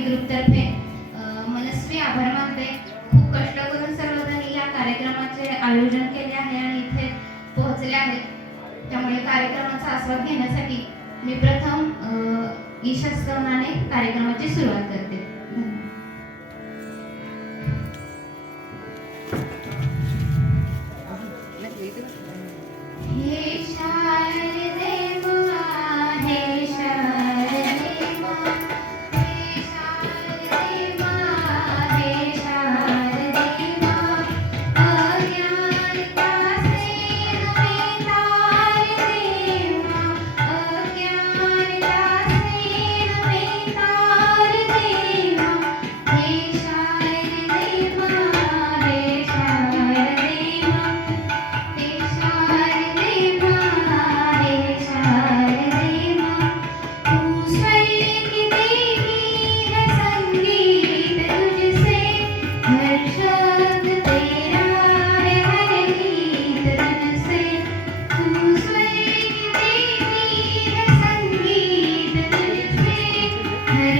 मराठी ग्रुपतर्फे मनस्वी आभार मानते. खूप कष्ट करून सर्वजण या कार्यक्रमाचे आयोजन केले आहे आणि इथे पोहोचले आहेत. त्यामुळे कार्यक्रमाचा आस्वाद घेण्यासाठी मी प्रथम ईशा स्तवनाने कार्यक्रमाची सुरुवात करते. हे शारदे माँ, हे शारदे माँ, हे शारदे माँ, हे शारदे माँ, अज्ञानता से हमें तार दे माँ, अज्ञानता से हमें तार दे माँ, हे शारदे माँ, हे शारदे माँ, हे शारदे माँ, हे शारदे माँ, तू स्वर की देवी है, संगीत तुझसे, हर शब्द तेरा है, हर गीत तुझसे, तू स्वर की देवी है, संगीत तुझसे, हर